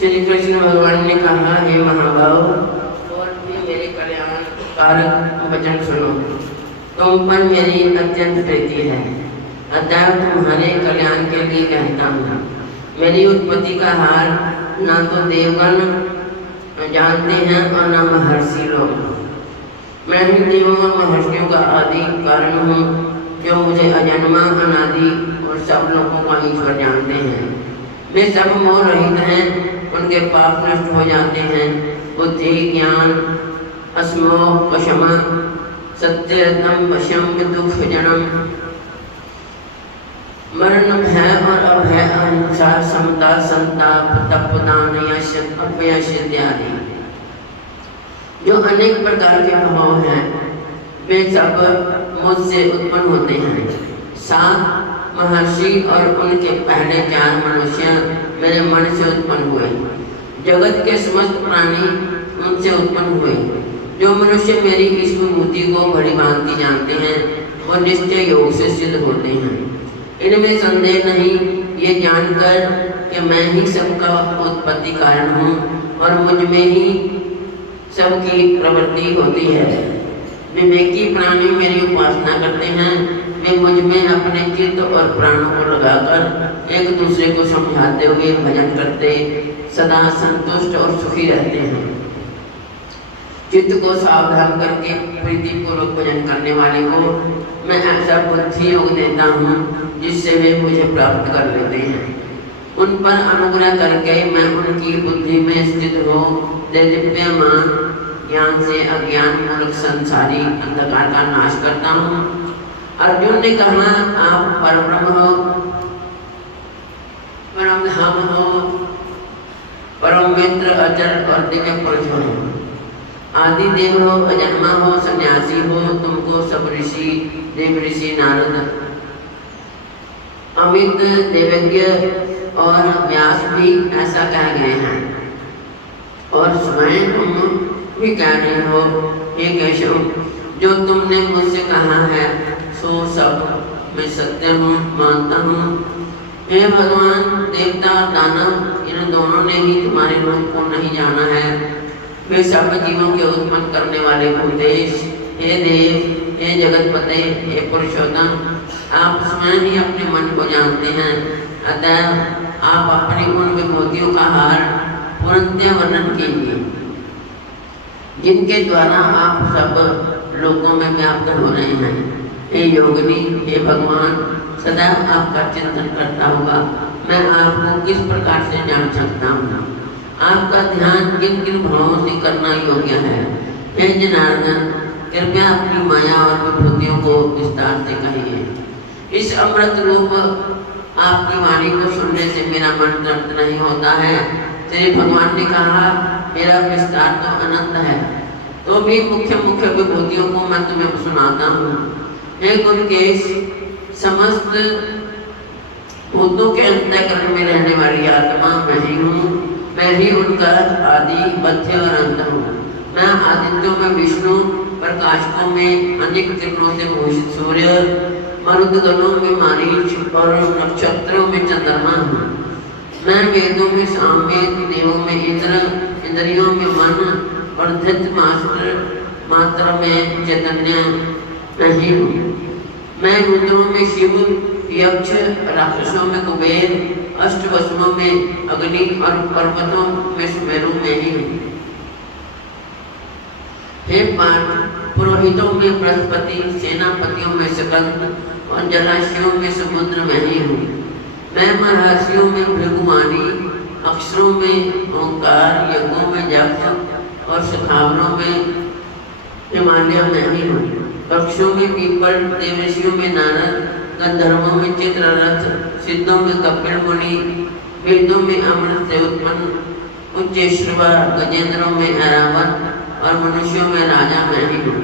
श्री कृष्ण भगवान ने कहा, हे महाभाव, और भी मेरे कल्याण कारक वचन सुनो। तुम पर मेरी अत्यंत प्रीति है, अतः तुम्हारे कल्याण के लिए कहता हूँ। मेरी उत्पत्ति का हाल ना तो देवगण जानते हैं और न महर्षि लोग। मैं ही देवों और महर्षियों का आदि कारण हूँ, जो मुझे अजन्मा, अनादि और सब लोगों का ईश्वर जानते हैं। वे सब मोह रहित हैं, उनके पाप नष्ट हो जाते हैं। बुद्धि, ज्ञान, असमोह, वशम, सत्यम, वशम, दुख, जन्म, मरण, भय और अभय, अहिंसा, समता, संताप, तप, दान, यश, अपयश इत्यादि जो अनेक प्रकार के भाव हैं, वे सब मुझसे उत्पन्न होते हैं। 7 महर्षि और उनके पहले 4 मनुष्य मेरे मन से उत्पन्न हुए। जगत के समस्त प्राणी उनसे उत्पन्न हुए। जो मनुष्य मेरी इस विभूति को बड़ी भांति जानते हैं, वो निश्चय योग से सिद्ध होते हैं। इनमें संदेह नहीं, ये जानकर कि मैं ही सबका उत्पत्ति कारण हूँ और मुझ में ही सबकी प्रवृत्ति होती है। विवेकी प्राणी मेरी उपासना करते हैं। वे मुझ में अपने चित्त और प्राणों को लगाकर एक दूसरे को समझाते हुए भजन करते सदा संतुष्ट और सुखी रहते हैं। चित्त को सावधान करके प्रीतिपूर्वक भजन करने वाले को मैं ऐसा बुद्धि योग देता हूँ, जिससे वे मुझे प्राप्त कर लेते हैं। उन पर अनुग्रह करके मैं उनकी बुद्धि में स्थित हो दिव्यमान ज्ञान से अज्ञान मूलक संसारी अंधकार का नाश करता हूँ। अर्जुन ने कहा, आप परब्रह्म हो, परम धाम हो, परम मित्र, अचल और दिव्य पुरुष हो, आदि देव हो, अजन्मा हो, सन्यासी हो। तुमको सब ऋषि, देव ऋषि, नारद, अमित, देवज्ञ और व्यास भी ऐसा कह गए हैं, और स्वयं तुम भी कह रहे हो। हे केशव, जो तुमने मुझसे कहा है सो सब मैं सत्य हूँ, मानता हूँ। हे भगवान, देवता दानव इन दोनों ने ही तुम्हारे रूप को नहीं जाना है। वे सब जीवों के उत्पन्न करने वाले भूतेश, हे देव, हे जगतपते, हे पुरुषोत्तम, आप स्वयं ही अपने मन को जानते हैं। अतः आप अपनी उन विभूतियों का हार पूर्णतः वर्णन कीजिए, जिनके द्वारा आप सब लोगों में व्याप्त हो रहे हैं। हे योगिनी, हे भगवान, सदा आपका चिंतन करता हुआ मैं आपको किस प्रकार से जान सकता हूँ? आपका ध्यान किन किन भावों से करना योग्य है? हे जनार्दन, कृपया अपनी माया और विभूतियों को विस्तार से कहिए। इस अमृत रूप आपकी वाणी को सुनने से मेरा मन तृप्त नहीं होता है। श्री भगवान ने कहा, मेरा विस्तार तो अनंत है, तो भी मुख्य मुख्य विभूतियों को मैं तुम्हें सुनाता हूँ। हे गुरुकेश, समस्त भूतों के अंतःकरण में रहने वाली आत्मा मैं ही हूँ। मैं ही उनका आदि, मध्य और अंत हूँ। मैं आदित्यों में विष्णु, प्रकाशकों में अनेक किरणों से भूषित सूर्य, मरुदगणों में मारीच और नक्षत्रों में चंद्रमा हूँ। मैं वेदों में सामवेद, देवों में इंद्र, इंद्रियों में मन और धृत मात्र में चैतन्य नहीं हूँ। मैं रुद्रों में शिव, यक्ष, राक्षसों में कुबेर, अष्टवसुओं में अग्नि और पर्वतों में सुमेरु में ही हूँ। हे पार्थ, पुरोहितों में बृहस्पति, सेनापतियों में सकंद और जलाशयों में समुद्र में ही हूँ। मैं महर्षियों में भृगुवाणी, अक्षरों में ओंकार, यज्ञों में जप और सखावरों में हिमालय में ही हूँ। पक्षियों में पीपल, देवर्षियों में नारद, गंधर्वों में चित्ररथ, सिद्धों में कपिल मुनि, वेदों में अमृत से उत्पन्न उच्चेश्रवा, गजेंद्रों में ऐरावत और मनुष्यों में राजा मैं ही हूँ।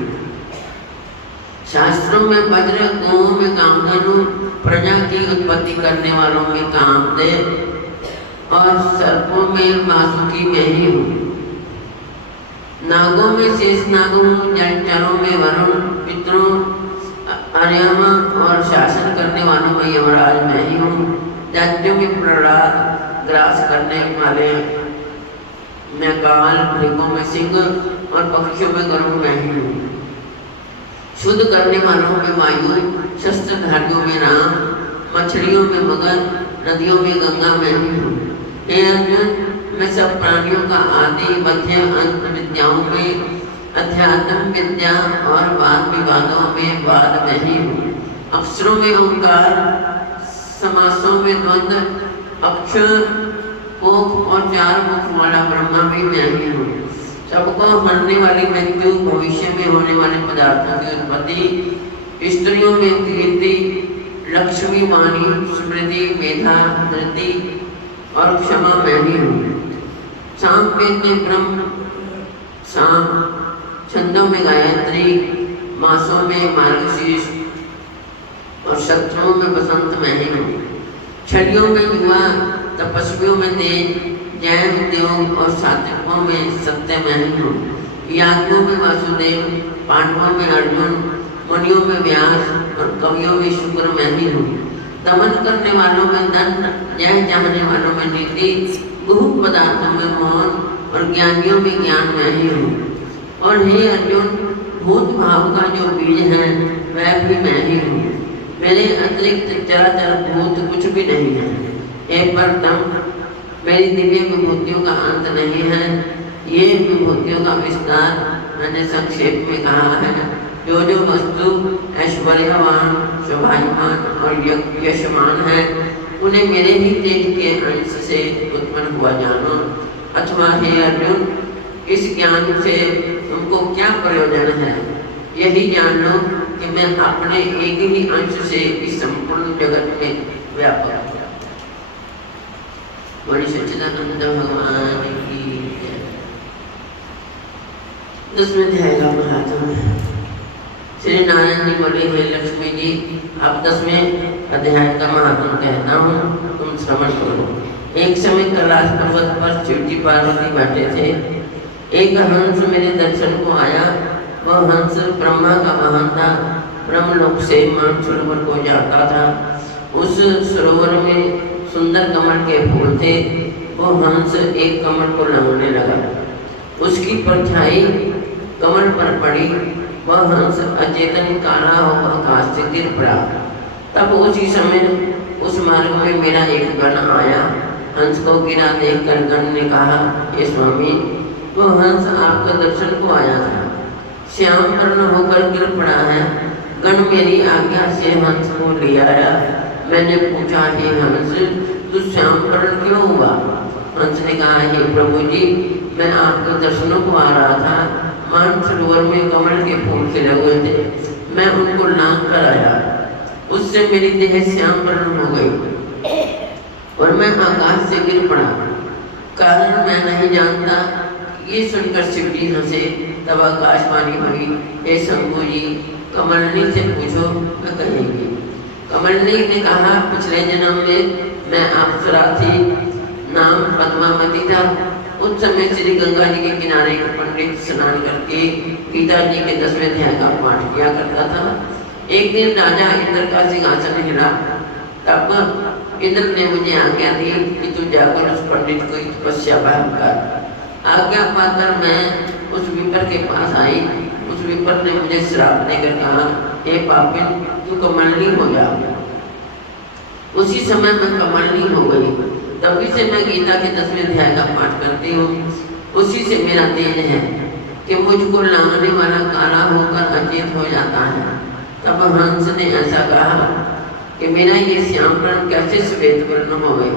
शास्त्रों में वज्र, गौओं में कामधनु, प्रजा की उत्पत्ति करने वालों में कामदेव और सर्पों में वासुकी मैं ही हूँ। नागों में शेष नाग हूँ, जलचरों में वरुण, पितरों अर्यमा और शासन करने वालों में यमराज मैं ही हूँ। जातियों में प्रहलाद, ग्रास करने वाले मैं काल, मृगों में सिंह और पक्षियों में गरुड़ मैं ही हूँ। शुद्ध करने वालों में वायु, शस्त्रधारियों में राम, मछलियों में मगध, नदियों में गंगा मैं ही हूँ। हे अर्जुन, मैं सब प्राणियों का आदि मध्य अंत विद्याओं में, अध्यात्म विद्या और वाद विवादों में वाद में ही हूँ। अक्षरों में ओंकार, समासों में द्वंद्व, अक्षर, मुख और चार मुख वाला ब्रह्मा भी मैं ही हूँ। सबको मरने वाली मृत्यु, भविष्य में होने वाले पदार्थों की उत्पत्ति, स्त्रियों में कीर्ति, लक्ष्मी, वाणी, स्मृति, मेधा, धृति और क्षमा मैं ही हूँ। साम में ब्रह्म, साम, छंदों में गायत्री, मासों में मार्गशीर्ष और शत्रुओं में बसंत मैं ही हूँ। छड़ियों में युवा, तपस्वियों में तेज, जैन, उद्योग और सात्विकों में सत्य मैं ही हूँ। यादवों में वासुदेव, पांडवों में अर्जुन, मुनियों में व्यास और कवियों में शुक्र मैं ही हूँ। दमन करने वालों में दंड, जय चाहने वालों में नीति, गुह पदार्थों में मौन और ज्ञानियों में ज्ञान मैं ही हूँ। और हे अर्जुन, भूत भाव का जो बीज है वह भी मैं ही हूँ। मेरे अतिरिक्त चराचर भूत कुछ भी नहीं है। हे परतम, मेरी दिव्य विभूतियों का अंत नहीं है। ये विभूतियों का विस्तार मैंने संक्षेप में कहा है। जो जो वस्तु ऐश्वर्यवान, शोभायमान और यशमान है, उन्हें मेरे ही तेज के अंश से उत्पन्न हुआ जानो। अथवा हे अर्जुन, इस ज्ञान से तुमको क्या प्रयोजन है? यही जान लो कि मैं अपने एक ही अंश से इस संपूर्ण जगत में व्यापक हूँ। बड़ी सच्चिदानंद भगवान की जय। 10वें अध्याय का महात्म्य। श्री नारायण जी बोले, हे लक्ष्मी जी, अब 10वें अध्याय का महात्म्य कहता हूँ, तुम श्रवण करो। एक समय कैलाश पर्वत पर शिव जी पार्वती बैठे थे। एक हंस मेरे दर्शन को आया। वह हंस ब्रह्मा का वाहन था। ब्रह्मलोक से मानसरोवर को जाता था। उस सरोवर में सुंदर कमल के फूल थे। वो हंस एक कमल को लांघने लगा। उसकी परछाई कमल पर पड़ी। वह हंस अचेतन काला होकर आकाश से गिर पड़ा। तब उसी समय उस मार्ग में मेरा एक गण आया। हंस को गिरा देखकर गण ने कहा, हे स्वामी, वो हंस आपका दर्शन को आया था, श्याम वर्ण होकर गिर पड़ा है। गण मेरी आज्ञा से हंस को ले आया। मैंने पूछा, हे हंस, तू श्याम वर्ण क्यों हुआ? हंस ने कहा, हे प्रभु जी, मैं आपके दर्शनों को आ रहा था। मानसरोवर में कमल के फूल खिले हुए थे। मैं उनको लांघ कर आया। उससे मेरी देह श्याम वर्ण हो गई और मैं आकाश से गिर पड़ा। कारण मैं नहीं जानता। ये सुनकर शिव जी हंसे। तब आकाशवाणी हुई, हे शंभु जी, कमलनी से पूछो, मैं कहेंगी। कमलनी ने कहा, पिछले जन्म में मैं अप्सरा थी, नाम पद्मावती था। उस समय श्री गंगा जी के किनारे एक पंडित स्नान करके गीता जी के 10वें अध्याय का पाठ किया करता था। एक दिन राजा इंद्र का सिंहासन हिला। तब इंद्र ने मुझे आज्ञा दी कि तू जाकर उस पंडित को तपस्या कर। आज्ञा पाकर मैं उस विपर के पास आई। उस विपर ने मुझे श्राप देकर कहा, हे पापिन, तू कमलनी हो जा। उसी समय मैं कमलनी हो गई। तभी से मैं गीता के 10वें अध्याय का पाठ करती हूँ। उसी से मेरा तेज है कि मुझको लांघने वाला काला होकर अचेत हो जाता है। तब हंस ने ऐसा कहा कि मेरा ये श्याम वर्ण कैसे श्वेत वर्ण हो गए,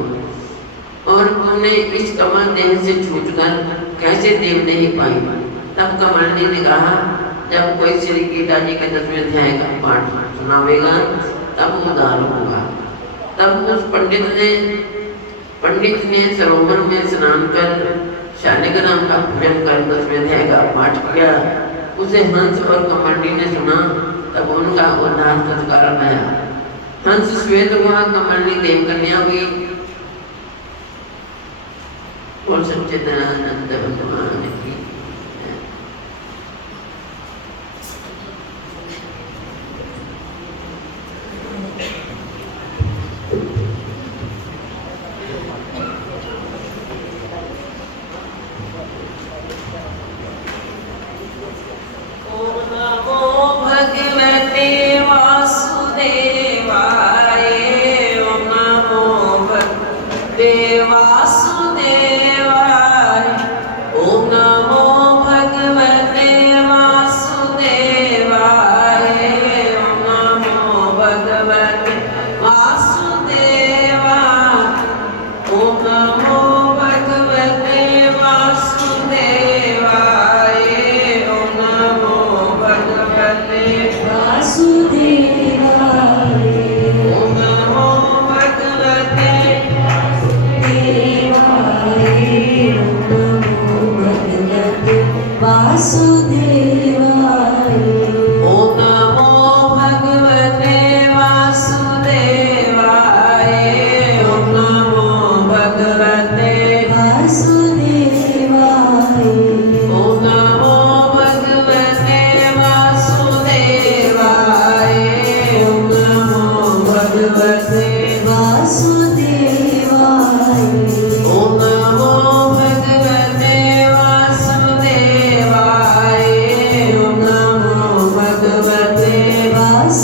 और तुमने इस कमल देह से छूटकर कैसे देव नहीं पाई। तब कमलनी ने कहा, जब कोई श्री गीता जी के 10वें अध्याय का पाठ सुनावेगा तब उदार होगा। तब उस पंडित ने सरोवर में स्नान कर शालिग्राम का पूजन कर 10वें अध्याय का पाठ किया। उसे हंस और कमलनी ने सुना, तब उनका उद्धार संस्कार आया। हंस श्वेत हुआ, कमलनी देवकन्या हुई। और सच्चिदानंद भगवान की Bhagavate